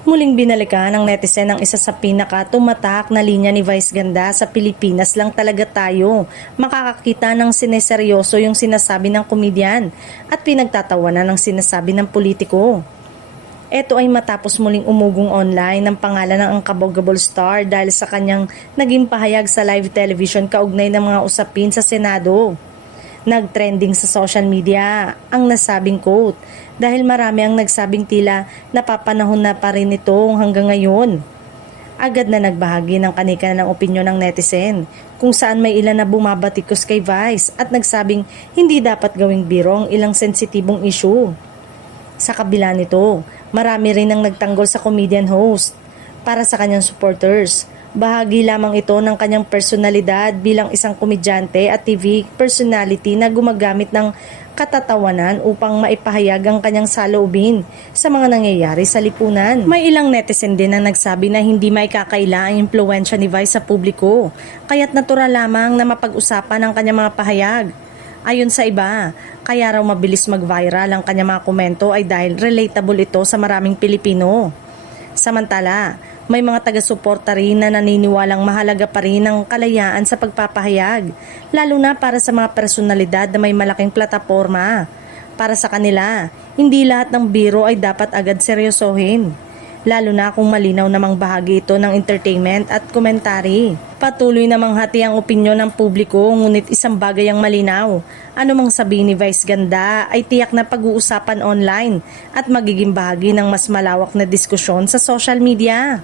Muling binalikan ng netizen ang isa sa pinaka-tumatak na linya ni Vice Ganda. Sa Pilipinas lang talaga tayo makakakita ng sineseryoso yung sinasabi ng komedyan at pinagtatawanan ng sinasabi ng politiko. Ito ay matapos muling umugong online ng pangalan ng Unkabaugable star dahil sa kanyang naging pahayag sa live television kaugnay ng mga usapin sa Senado. Nagtrending sa social media ang nasabing quote dahil marami ang nagsabing tila napapanahon na pa rin ito hanggang ngayon. Agad na nagbahagi ng kanika ng opinyon ng netizen kung saan may ilan na bumabatikos kay Vice at nagsabing hindi dapat gawing biro ang ilang sensitibong issue. Sa kabila nito, marami rin ang nagtanggol sa comedian host para sa kanyang supporters. Bahagi lamang ito ng kanyang personalidad bilang isang komedyante at TV personality na gumagamit ng katatawanan upang maipahayag ang kanyang saloobin sa mga nangyayari sa lipunan. May ilang netizen din na nagsabi na hindi maikakaila ang impluwensya ni Vice sa publiko, kaya't natural lamang na mapag-usapan ang kanyang mga pahayag. Ayon sa iba, kaya raw mabilis mag-viral ang kanyang mga komento ay dahil relatable ito sa maraming Pilipino. Samantala, may mga taga-suporta rin na naniniwalang mahalaga pa rin ang kalayaan sa pagpapahayag, lalo na para sa mga personalidad na may malaking plataporma. Para sa kanila, hindi lahat ng biro ay dapat agad seryosohin, lalo na kung malinaw namang bahagi ito ng entertainment at komentary. Patuloy namang hati ang opinyon ng publiko, ngunit isang bagay ang malinaw. Ano mang sabihin ni Vice Ganda ay tiyak na pag-uusapan online at magiging bahagi ng mas malawak na diskusyon sa social media.